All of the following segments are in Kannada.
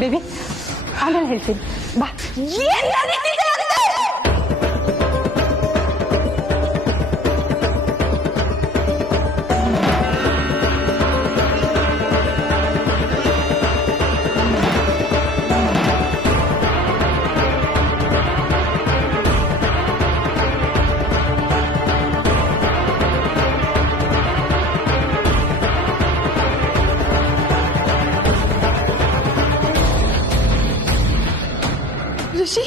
ಬೇಬಿ ಆಮೇಲೆ ಹೇಳ್ತೀನಿ ಬಾ. ಋಷಿ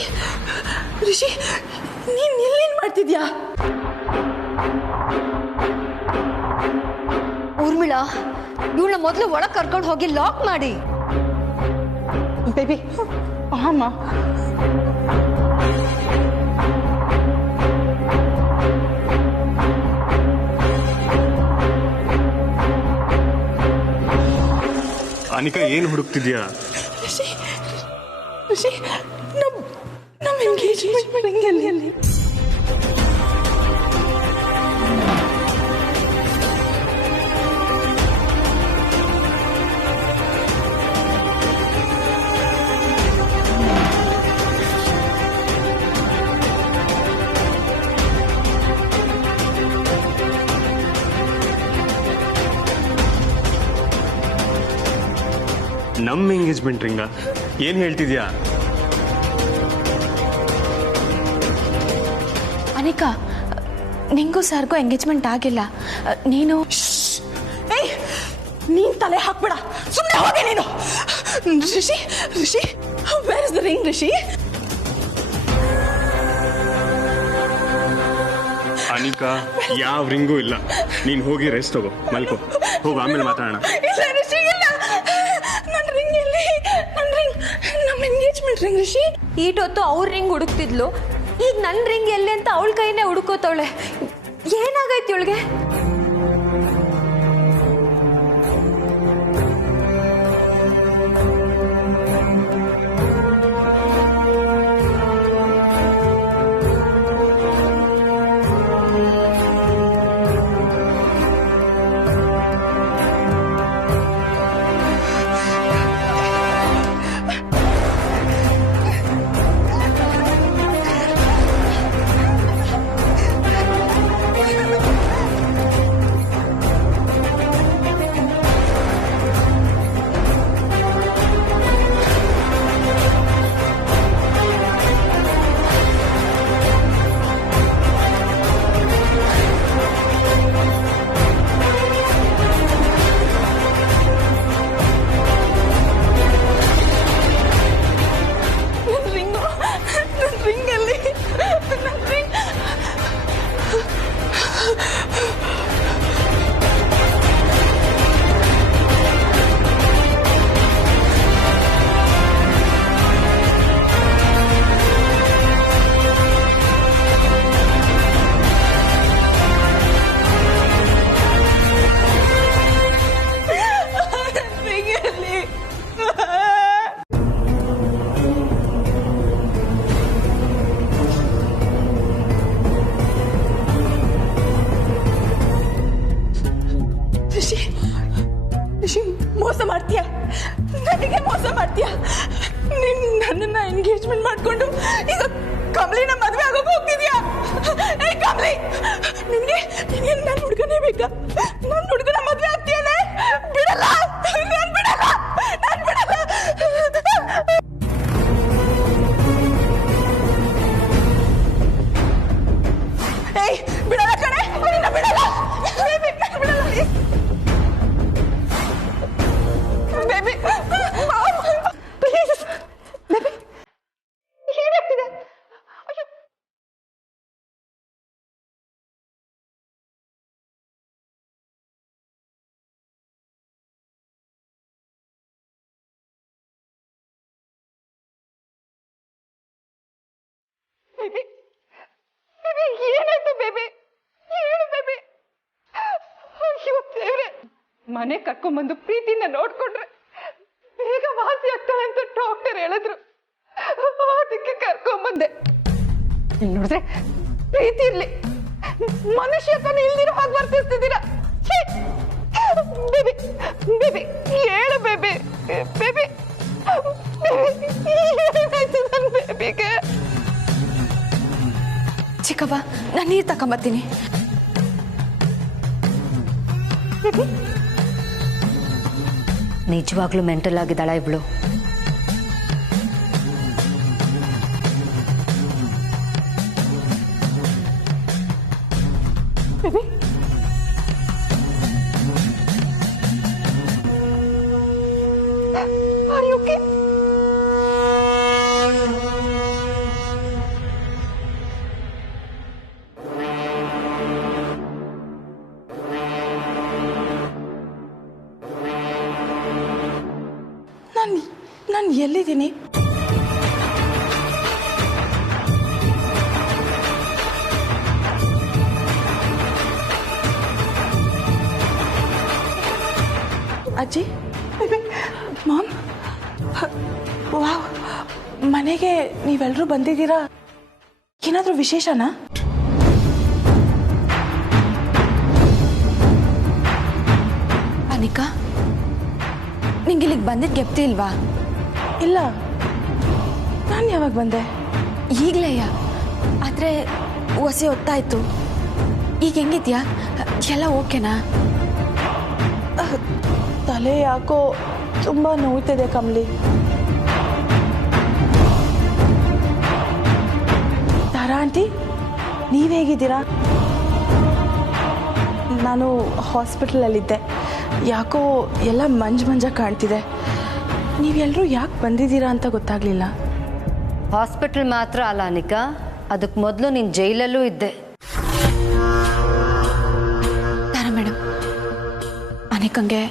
ಋಷಿ ನೀನ್ ಇಲ್ಲೇನ್ ಮಾಡ್ತಿದ್ಯಾ? ಊರ್ಮಿಳಾ, ಇವಳನ್ನ ಮೊದಲು ಒಳಗೆ ಕರ್ಕೊಂಡು ಹೋಗಿ ಲಾಕ್ ಮಾಡಿ. ಬೇಬಿ ಅಮ್ಮ ಅನಿಕಾ ಏನು ಹುಡುಕ್ತಿದ್ಯಾ? ಋಷಿ ಋಷಿ ನಮ್ಮ ಎಂಗೇಜ್ಮೆಂಟ್ ರಿಂಗಲ್ಲಿ ನಮ್ಮ ಎಂಗೇಜ್ಮೆಂಟ್ ರಿಂಗ? ಏನ್ ಹೇಳ್ತಿದ್ಯಾ? ಅನಿಕಾ, ನಿಂಗೂ ಸರ್ಗೂ ಎಂಗೇಜ್ಮೆಂಟ್ ಆಗಿಲ್ಲ. ನೀನು ನೀನ್ ತಲೆ ಹಾಕ್ಬೇಡ, ಸುಮ್ಮನೆ ಹೋಗೆ ನೀನು. ಋಷಿ ಋಷಿ ವೇರ್ ಇಸ್ ದ ರಿಂಗ್? ಋಷಿ ಅನಿಕಾ, ಯಾವ ರಿಂಗೂ ಇಲ್ಲ. ನೀನ್ ಹೋಗಿ ರೆಸ್ಟ್ ತಗೋ, ಮಲ್ಕೋ. ಹೋಗು, ಆಮೇಲೆ ಮಾತಾಡೋಣ. ಇಲ್ಲ ಋಷಿ, ಇಲ್ಲ. ನನ್ನ ರಿಂಗ್ ಎಲ್ಲಿ? ನನ್ನ ರಿಂಗ್, ನಮ್ಮ ಎಂಗೇಜ್ಮೆಂಟ್ ರಿಂಗ್. ಋಷಿ ಈಟೊತ್ತು ಅವ್ರ ರಿಂಗ್ ಹುಡುಕ್ತಿದ್ಲು, ಈಗ ನನ್ನ ರಿಂಗ್ ಎಲ್ಲಿ ಅಂತ ಅವಳ ಕೈನೇ ಹುಡುಕೋತವಳೆ. ಏನಾಗೈತಿ ಇವಳಿಗೆ? ಮೋಸ ಮಾಡ್ತೀಯ, ನನಗೆ ಮೋಸ ಮಾಡ್ತೀಯ. ನೀನ್ ನನ್ನನ್ನ ಎಂಗೇಜ್ಮೆಂಟ್ ಮಾಡ್ಕೊಂಡು ಈಗ ಕಮಲಿನ ಮದ್ವೆ ಆಗೋಕೆ ಹೋಗ್ತಿದ್ಯಾ? ಏ ಕಮಲಿ, ನಿನ್ಗೆ ನನ್ನ ಹುಡುಗನೇ ಬೇಕಾ? ನನ್ನ ಹುಡುಗನ ಮದ್ವೆ ಆಗ್ತೀಯನೇ? ಬಿಡಲ್ಲ, ನಾನು ಬಿಡಲ್ಲ, ನಾನು ಬಿಡಲ್ಲ. ಏಯ್ ಬಿಡಲ್ಲ ಕಣೆ, ನಿನ್ನ ಬಿಡಲ್ಲ, ಬಿಡಲ್ಲ. ಬೇಬಿ ಪ್ಲೀಸ್, ಬೇಬಿ ಏನಾಗ್ತಿದೆ? ಅಯ್ಯೋ ಬೇಬಿ, ಬೇಬಿ ಏನಾಯ್ತು? ಬೇಬಿ ಏನು? ಬೇಬಿ ಅಯ್ಯೋ ದೇವ್ರೆ, ಮನೆ ಕರ್ಕೊಂಡ್ಬಂದು ಪ್ರೀತಿಯಿಂದ ನೋಡ್ಕೊಂಡ್ರೆ ವಾಸಿ ಆಗ್ತಾಳೆ ಅಂತ ಡಾಕ್ಟರ್ ಹೇಳಿದ್ರು. ಅದಕ್ಕೆ ಕರ್ಕೊಂಬಂದೆ. ಇಲ್ಲಿ ನೋಡಿದ್ರೆ ಪ್ರೀತಿ ಇರ್ಲಿ, ಮನುಷ್ಯತನ ಇಲ್ದಿರೋ ಹಾಗೆ ವರ್ತಿಸ್ತಿದ್ದೀರಾ. ಬೇಬಿ ಬೇಬಿ ಹೇಳು ಬೇಬಿ ಬೇಬಿ ಏನಾಯ್ತು ನನ್ನ ಬೇಬಿಗೆ? ಚಿಕ್ಕವ್ವ, ನಾನು ನೀರು ತಗೊಂಬರ್ತೀನಿ. ನಿಜವಾಗ್ಲೂ ಮೆಂಟಲ್ ಆಗಿದ್ದಾಳ ಇವಳು. Are you okay? ನಾನು ಎಲ್ಲಿದ್ದೀನಿ? ಅಜ್ಜಿ, ಮಾಮ್, ವಾವ್, ಮನೆಗೆ ನೀವೆಲ್ಲರೂ ಬಂದಿದ್ದೀರಾ. ಏನಾದರೂ ವಿಶೇಷನಾ? ಅನಿಕಾ, ನಿಂಗೆ ಇಲ್ಲಿಗೆ ಬಂದಿದ್ದು ಗೆಪ್ತಿ ಇಲ್ವಾ? ಇಲ್ಲ, ನಾನು ಯಾವಾಗ ಬಂದೆ? ಈಗಲೇಯ, ಆದರೆ ಹೊಸಿ ಹೊತ್ತಾಯ್ತು. ಈಗ ಹೆಂಗಿದ್ಯಾ? ಎಲ್ಲ ಓಕೆನಾ? ತಲೆ ಯಾಕೋ ತುಂಬ ನೋಯ್ತಿದೆ ಕಮಲಿ. ತಾರಾ ಆಂಟಿ, ನೀವು ಹೇಗಿದ್ದೀರಾ? ನಾನು ಹಾಸ್ಪಿಟಲಲ್ಲಿದ್ದೆ. ಯಾಕೋ ಎಲ್ಲ ಮಂಜಾಗಿ ಕಾಣ್ತಿದೆ. ನೀವೆಲ್ಲರೂ ಯಾಕೆ ಬಂದಿದ್ದೀರಾ ಅಂತ ಗೊತ್ತಾಗಲಿಲ್ಲ. ಹಾಸ್ಪಿಟಲ್ ಮಾತ್ರ ಅಲ್ಲ ಅನಿಕಾ, ಅದಕ್ಕೆ ಮೊದಲು ನೀನು ಜೈಲಲ್ಲೂ ಇದ್ದೆ. ತಾರಾ ಮೇಡಮ್, ಅನಿಕಂಗೆ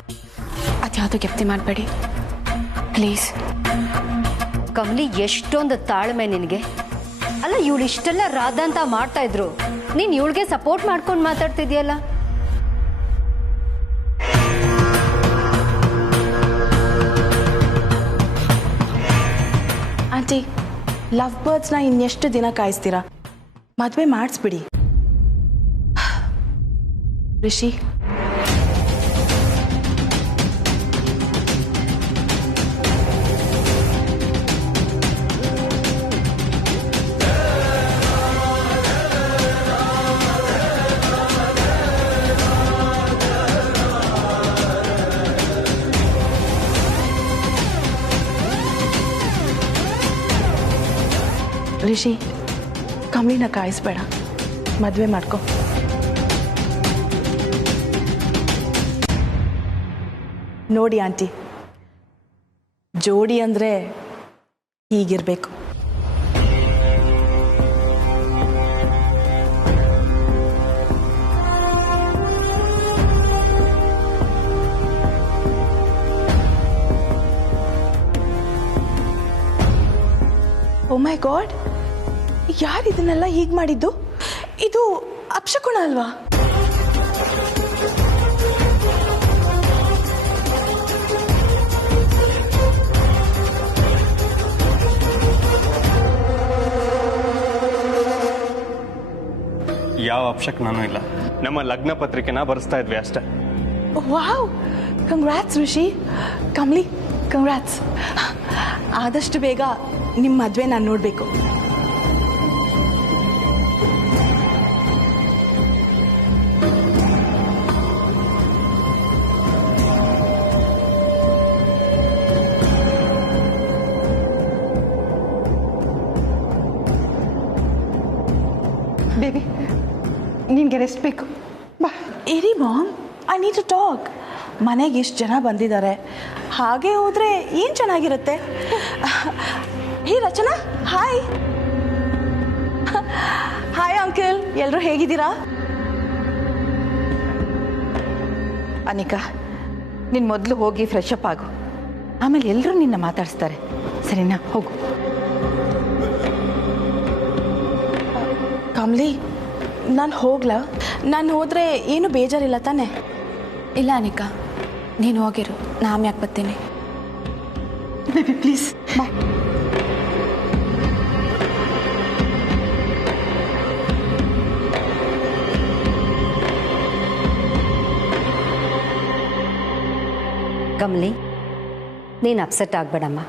ಅದ್ಯಾವುದೋ ಗೆಪ್ತಿ ಮಾಡಬೇಡಿ ಪ್ಲೀಸ್. ಕಮಲಿ, ಎಷ್ಟೊಂದು ತಾಳ್ಮೆ ನಿನಗೆ. ಅಲ್ಲ, ಇವಳು ಇಷ್ಟೆಲ್ಲ ರಾಧಾಂತ ಮಾಡ್ತಾ ಇದ್ರು, ನೀನು ಇವಳಿಗೆ ಸಪೋರ್ಟ್ ಮಾಡ್ಕೊಂಡು ಮಾತಾಡ್ತಿದ್ಯಲ್ಲ. ಆಂಟಿ, ಲವ್ ಬರ್ಡ್ಸ್ನ ಇನ್ನೆಷ್ಟು ದಿನ ಕಾಯಿಸ್ತೀರಾ? ಮದುವೆ ಮಾಡಿಸ್ಬಿಡಿ. ರಿಷಿ, ರಿಷಿ, ಕಮಲಿನ ಕಾಯಿಸ್ಬೇಡ, ಮದುವೆ ಮಾಡ್ಕೊ. ನೋಡಿ ಆಂಟಿ, ಜೋಡಿ ಅಂದರೆ ಹೀಗಿರಬೇಕು. ಓ ಮೈ ಗಾಡ್, ಯಾರು ಇದನ್ನೆಲ್ಲ ಹೀಗೆ ಮಾಡಿದ್ದು? ಇದು ಅಪಶಕುನ ಅಲ್ವಾ? ಯಾವ ಅಪಶಕನೂ ಇಲ್ಲ. ನಮ್ಮ ಲಗ್ನ ಪತ್ರಿಕೆನ ಬರೆಸ್ತಾ ಇದ್ವಿ ಅಷ್ಟೇ. ವಾವ್, ಕಂಗ್ರಾಟ್ಸ್ ಋಷಿ. ಕಮಲಿ, ಕಂಗ್ರಾಟ್ಸ್. ಆದಷ್ಟು ಬೇಗ ನಿಮ್ಮ ಮದುವೆ ನಾನು ನೋಡಬೇಕು. ಬೇಬಿ, ನಿನಗೆ ರೆಸ್ಟ್ ಬೇಕು. ಬಾ. ಇರಿ mom, I need to talk. ಮನೆಗೆ ಎಷ್ಟು ಜನ ಬಂದಿದ್ದಾರೆ, ಹಾಗೆ ಹೋದರೆ ಏನು ಚೆನ್ನಾಗಿರುತ್ತೆ. Hey Rachana, hi. Hi uncle, ಎಲ್ಲರೂ ಹೇಗಿದ್ದೀರಾ? ಅನಿಕಾ, ನೀನು ಮೊದಲು ಹೋಗಿ ಫ್ರೆಶ್ ಅಪ್ ಆಗು, ಆಮೇಲೆ ಎಲ್ಲರೂ ನಿನ್ನ ಮಾತಾಡಿಸ್ತಾರೆ, ಸರಿನಾ? ಹೋಗು. ಕಮಲಿ, ನಾನು ಹೋಗ್ಲಾ? ನಾನು ಹೋದರೆ ಏನು ಬೇಜಾರಿಲ್ಲ ತಾನೆ? ಇಲ್ಲ ಅನಿಕಾ, ನೀನು ಹೋಗಿರು, ನಾನು ಯಾಕೆ ಬರ್ತೀನಿ. ಬೇಬಿ ಪ್ಲೀಸ್ ಬಾ. ಕಮಲಿ, ನೀನು ಅಪ್ಸೆಟ್ ಆಗ್ಬೇಡಮ್ಮ.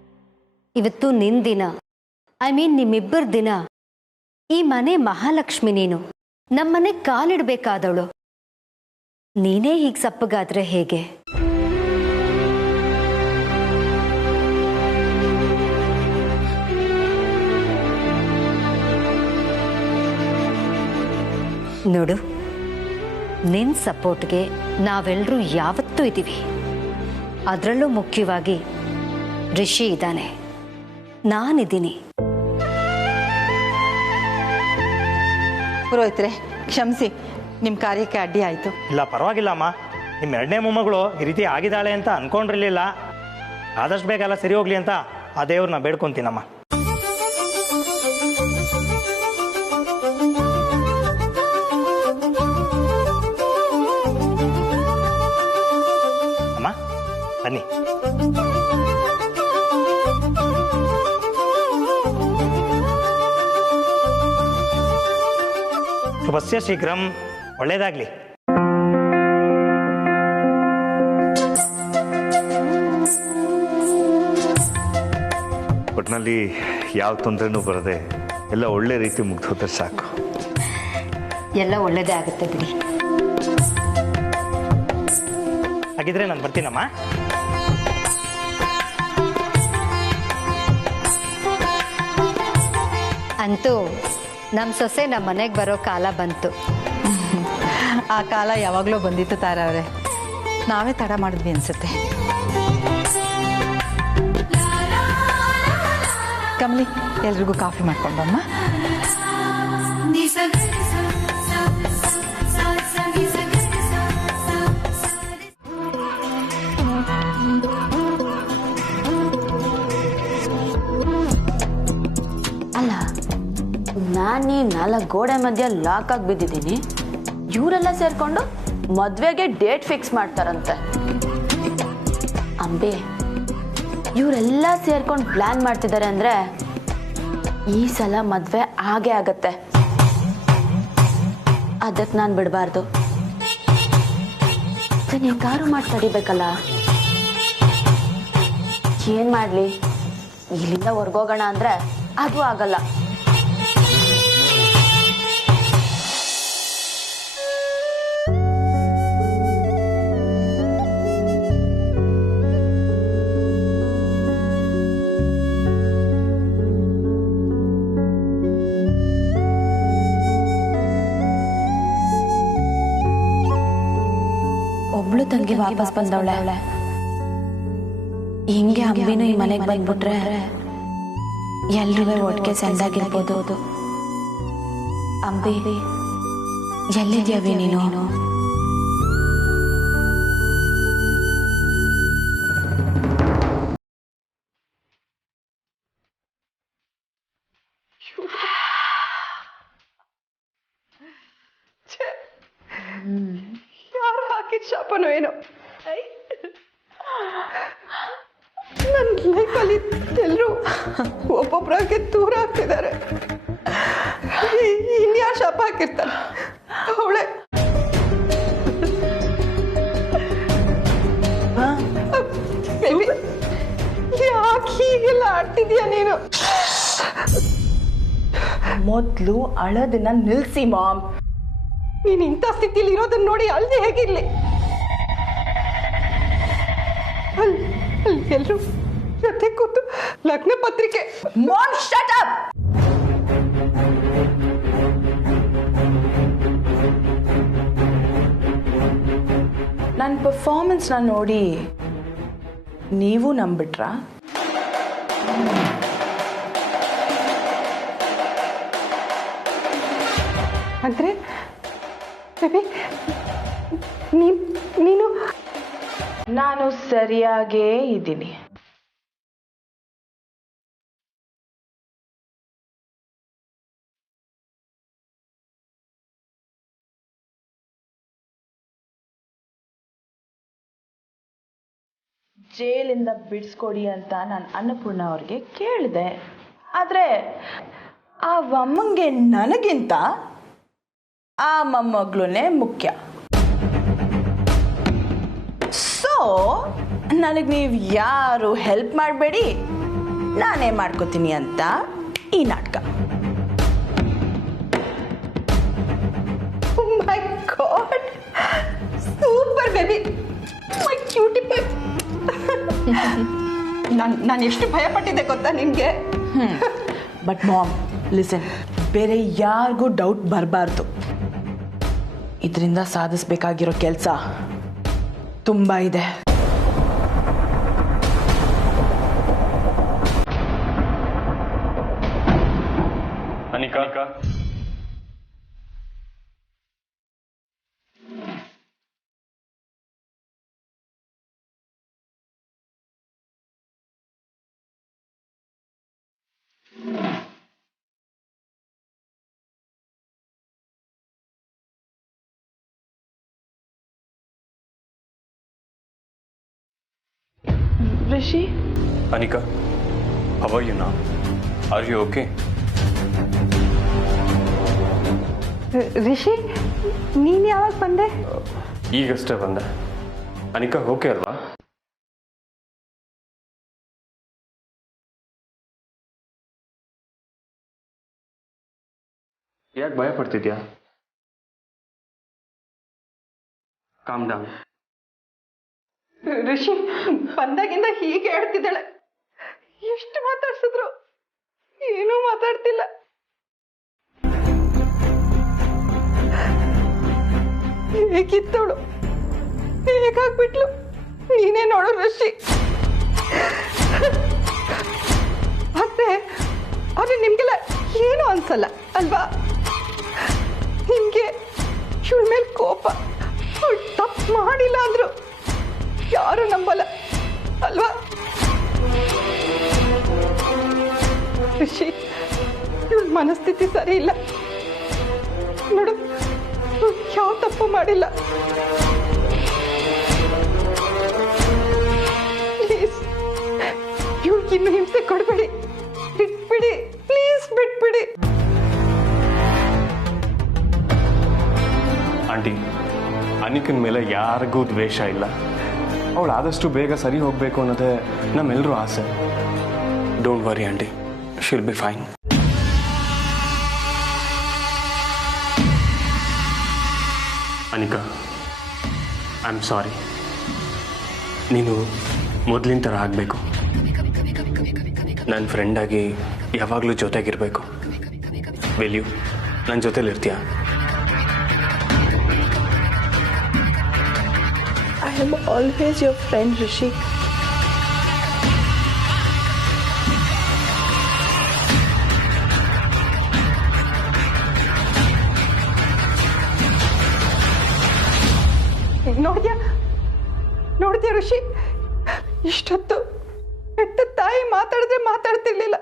ಇವತ್ತು ನಿನ್ನ ದಿನ, ನಿಮ್ಮಿಬ್ಬರ ದಿನ. ಈ ಮನೆ ಮಹಾಲಕ್ಷ್ಮಿ ನೀನು, ನಮ್ಮನೆ ಕಾಲಿಡ್ಬೇಕಾದವಳು. ನೀನೇ ಹೀಗೆ ಸಪ್ಪಗಾದ್ರೆ ಹೇಗೆ? ನೋಡು, ನಿನ್ನ ಸಪೋರ್ಟ್ಗೆ ನಾವೆಲ್ಲರೂ ಯಾವತ್ತೂ ಇದ್ದೀವಿ. ಅದರಲ್ಲೂ ಮುಖ್ಯವಾಗಿ ರಿಷಿ ಇದ್ದಾನೆ, ನಾನಿದ್ದೀನಿ. ಪುರೋಹಿತ್ರೆ ಕ್ಷಮಿಸಿ, ನಿಮ್ಮ ಕಾರ್ಯಕ್ಕೆ ಅಡ್ಡಿ ಆಯಿತು. ಇಲ್ಲ ಪರವಾಗಿಲ್ಲ ಅಮ್ಮ, ನಿಮ್ಮ ಎರಡನೇ ಮೊಮ್ಮಗಳು ಈ ರೀತಿ ಆಗಿದ್ದಾಳೆ ಅಂತ ಅನ್ಕೊಂಡಿರಲಿಲ್ಲ. ಆದಷ್ಟು ಬೇಗ ಎಲ್ಲ ಸರಿ ಹೋಗ್ಲಿ ಅಂತ ಆ ದೇವ್ರನ್ನ ಬೇಡ್ಕೊಂತೀನಮ್ಮ. ಅಮ್ಮ ಬನ್ನಿ. ಶುಭಸ್ಯ ಶೀಘ್ರಂ, ಒಳ್ಳೇದಾಗ್ಲಿ. ಒಟ್ಟಿನಲ್ಲಿ ಯಾವ ತೊಂದರೆನೂ ಬರದೆ ಎಲ್ಲ ಒಳ್ಳೆ ರೀತಿ ಮುಗ್ದೋದ್ರೆ ಸಾಕು. ಎಲ್ಲ ಒಳ್ಳೇದೇ ಆಗುತ್ತೆ ಬಿಡಿ. ಹಾಗಿದ್ರೆ ನಾನು ಬರ್ತೀನಮ್ಮ. ಅಂತೂ ನಮ್ಮ ಸೊಸೆ ನಮ್ಮ ಮನೆಗೆ ಬರೋ ಕಾಲ ಬಂತು. ಆ ಕಾಲ ಯಾವಾಗಲೂ ಬಂದಿತ್ತು ತಾರವ್ರೆ, ನಾವೇ ತಡ ಮಾಡಿದ್ವಿ ಅನ್ಸುತ್ತೆ. ಕಮಲಿ, ಎಲ್ರಿಗೂ ಕಾಫಿ ಮಾಡ್ಕೊಂಡಮ್ಮ. ಅಲ್ಲ, ನಾನು ಈ 4 ಗೋಡೆ ಮಧ್ಯೆ ಲಾಕ್ ಆಗಿ ಬಿದ್ದಿದ್ದೀನಿ. ಇವರೆಲ್ಲ ಸೇರ್ಕೊಂಡು ಮದ್ವೆಗೆ ಡೇಟ್ ಫಿಕ್ಸ್ ಮಾಡ್ತಾರಂತೆ. ಅಂಬಿ, ಇವರೆಲ್ಲ ಸೇರ್ಕೊಂಡು ಪ್ಲಾನ್ ಮಾಡ್ತಿದ್ದಾರೆ ಅಂದ್ರೆ ಈ ಸಲ ಮದ್ವೆ ಹಾಗೆ ಆಗತ್ತೆ. ಅದಕ್ಕೆ ನಾನು ಬಿಡಬಾರ್ದು. ಹೆಂಗಾರು ಮಾಡಿ ತಡಿಬೇಕಲ್ಲ. ಏನ್ ಮಾಡ್ಲಿ, ಇಲ್ಲಿಂದ ಹೊರ್ಗೋಗೋಣ ಅಂದ್ರೆ ಅದು ಆಗಲ್ಲ. ಒಬ್ಳು ತಂಗಿ ವಾಪಸ್ ಬಂದವಳೆ. ಹಿಂಗೆ ಅಂಬಿನೂ ಈ ಮನೆಗೆ ಬಂದ್ಬಿಟ್ರೆ ಎಲ್ರೂ ಒಟ್ಟಿಗೆ ಸಣ್ಣಾಗಿರ್ಬೋದು. ಅಂಬಿ, ಎಲ್ಲಿದ್ಯಾವಿ ನೀನು? ಯಾರು ಹಾಕಿದ ಶಾಪನೋ ಏನೋ. ನನ್ನ ಲೈಫಲ್ಲಿ ಎಲ್ಲರೂ ಒಬ್ಬೊಬ್ಬರಾಗೆ ದೂರ ಆಗ್ತಿದ್ದಾರೆ. ಇನ್ಯಾ ಶಾಪ ಹಾಕಿರ್ತಾರೆ ಅವಳೆ. ಯಾಕೆ ಹೀಗೆಲ್ಲ ಆಡ್ತಿದ್ಯಾ ನೀನು? ಮೊದಲು ಅಳೋದನ್ನ ನಿಲ್ಸಿ ಮಾಮ್. ನೀನು ಇಂಥ ಸ್ಥಿತಿಲಿ ಇರೋದನ್ನ ನೋಡಿ ಅಲ್ದೆ ಹೇಗಿರ್ಲಿ. ಅಲ್ಲಿ ಎಲ್ಲರೂ ಜೊತೆ ಕೂತು ಲಗ್ನ ಪತ್ರಿಕೆ. Mom, shut up. ನನ್ನ ಪರ್ಫಾರ್ಮೆನ್ಸ್ನ ನೋಡಿ ನೀವು ನಂಬಿಟ್ರಾ? ಅಂದ್ರೆ ನೀನು? ನಾನು ಸರಿಯಾಗೇ ಇದ್ದೀನಿ. ಜೈಲಿಂದ ಬಿಡಿಸ್ಕೊಡಿ ಅಂತ ನಾನು ಅನ್ನಪೂರ್ಣ ಅವ್ರಿಗೆ ಕೇಳಿದೆ. ಆದರೆ ಆ ಮೊಮ್ಮಂಗೆ ನನಗಿಂತ ಆ ಮೊಮ್ಮಗಳೇ ಮುಖ್ಯ. ಸೊ ನನಗೆ ನೀವು ಯಾರು ಹೆಲ್ಪ್ ಮಾಡಬೇಡಿ, ನಾನೇ ಮಾಡ್ಕೋತೀನಿ ಅಂತ ಈ ನಾಟಕ. ಮೈ ಗಾಡ್, ಸೂಪರ್ ಬೇಬಿ, ಮೈ ಕ್ಯೂಟಿ ಪೆಟ್. ನಾನು ಎಷ್ಟು ಭಯ ಪಟ್ಟಿದ್ದೆ ಗೊತ್ತಾ ನಿನಗೆ. ಬಟ್ ಮಾಮ್ ಲಿಸನ್, ಬೇರೆ ಯಾರಿಗೂ ಡೌಟ್ ಬರಬಾರ್ದು. ಇದರಿಂದ ಸಾಧಿಸಬೇಕಾಗಿರೋ ಕೆಲಸ ತುಂಬ ಇದೆ. Anika, Rishi, Anika, how are you now? Are you okay? Rishi, ನೀನು ಯಾವಾಗ ಬಂದೆ? ಈಗಷ್ಟೇ ಬಂದೆ. ಅನಿಕಾ ಓಕೆ ಅಲ್ವಾ? ಯಾಕೆ ಭಯ ಪಡ್ತಿದ್ಯಾ? Calm down. ರಿಷಿ ಬಂದಾಗಿಂದ ಹೀಗೆ ಹೇಳ್ತಿದ್ದಾಳೆ. ಎಷ್ಟು ಮಾತಾಡ್ಸಿದ್ರು ಏನೂ ಮಾತಾಡ್ತಿಲ್ಲ. ಹೇಗಿದ್ದವಳು ಹೇಗಾಗ್ಬಿಟ್ಲು ನೀನೇ ನೋಡು ರಿಷಿ. ಆದ್ರೆ ನಿಮ್ಗೆಲ್ಲ ಏನು ಅನ್ಸಲ್ಲ ಅಲ್ವಾ? ನಿಮ್ಗೆ ಇವಳ ಮೇಲೆ ಕೋಪ, ತಪ್ಪು ಮಾಡಿಲ್ಲ ಅಂದ್ರು ಯಾರು ನಂಬಲ್ಲ ಅಲ್ವಾ? ರಿಷಿ, ಇವಳ ಮನಸ್ಥಿತಿ ಸರಿ ಇಲ್ಲ ನೋಡು, ಯಾವ ತಪ್ಪು ಮಾಡಿಲ್ಲ. ಪ್ಲೀಸ್ ಇವಳಿಗಿನ್ನು ಹಿಂಸೆ ಕೊಡಬೇಡಿ, ಬಿಟ್ಬಿಡಿ, ಪ್ಲೀಸ್ ಬಿಟ್ಬಿಡಿ. ಆಂಟಿ, ಅನಿಕನ ಮೇಲೆ ಯಾರಿಗೂ ದ್ವೇಷ ಇಲ್ಲ. ಅವಳು ಆದಷ್ಟು ಬೇಗ ಸರಿ ಹೋಗಬೇಕು ಅನ್ನೋದೇ ನಮ್ಮೆಲ್ಲರೂ ಆಸೆ. Don't worry aunty, she'll be fine. Anika, I am sorry. ನೀನು ಮೊದಲಿನ ಥರ ಆಗಬೇಕು. ನನ್ನ ಫ್ರೆಂಡಾಗಿ ಯಾವಾಗಲೂ ಜೊತೆಗಿರಬೇಕು. ವಿಲ್ ಯು ನನ್ನ ಜೊತೆಲಿರ್ತೀಯಾ? I am always your friend, Rishi. ನೋಡ್ದ್ಯಾ ಋಷಿ, ಇಷ್ಟೊತ್ತು ಹೆತ್ತ ತಾಯಿ ಮಾತಾಡಿದ್ರೆ ಮಾತಾಡ್ತಿರ್ಲಿಲ್ಲ.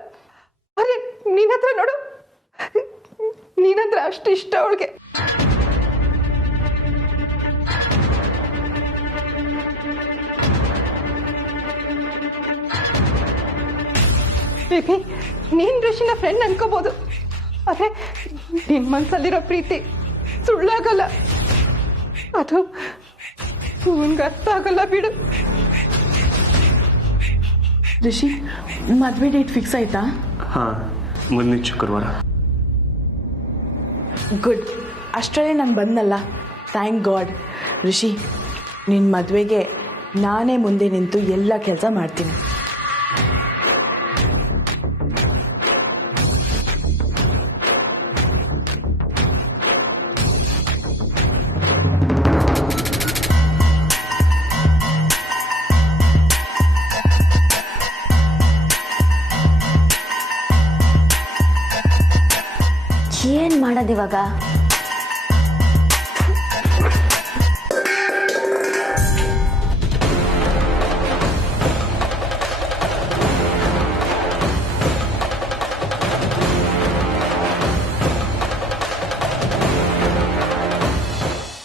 ಅರೆ ನೀನತ್ರ ನೋಡು, ನೀನಂದ್ರೆ ಅಷ್ಟು ಇಷ್ಟ ಅವಳಿಗೆ. ಬೇಬಿ, ನೀನ್ ಋಷಿನ ಫ್ರೆಂಡ್ ಅನ್ಕೋಬಹುದು, ಆದ್ರೆ ನಿನ್ ಮನ್ಸಲ್ಲಿರೋ ಪ್ರೀತಿ ಸುಳ್ಳಾಗಲ್ಲ. ಅದು ಅವನ್ಗೆ ಅರ್ಥ ಆಗಲ್ಲ ಬಿಡು. ರಿಷಿ, ಮದುವೆ ಡೇಟ್ ಫಿಕ್ಸ್ ಆಯ್ತಾ? ಹಾಂ, ಮುಂದಿನ ಶುಕ್ರವಾರ. ಗುಡ್, ಅಷ್ಟರಲ್ಲೇ ನಾನು ಬಂದಲ್ಲ, ಥ್ಯಾಂಕ್ ಗಾಡ್. ರಿಷಿ, ನಿನ್ನ ಮದುವೆಗೆ ನಾನೇ ಮುಂದೆ ನಿಂತು ಎಲ್ಲ ಕೆಲಸ ಮಾಡ್ತೀನಿ. ಏನ್ ಮಾಡೋದಿವಾಗ?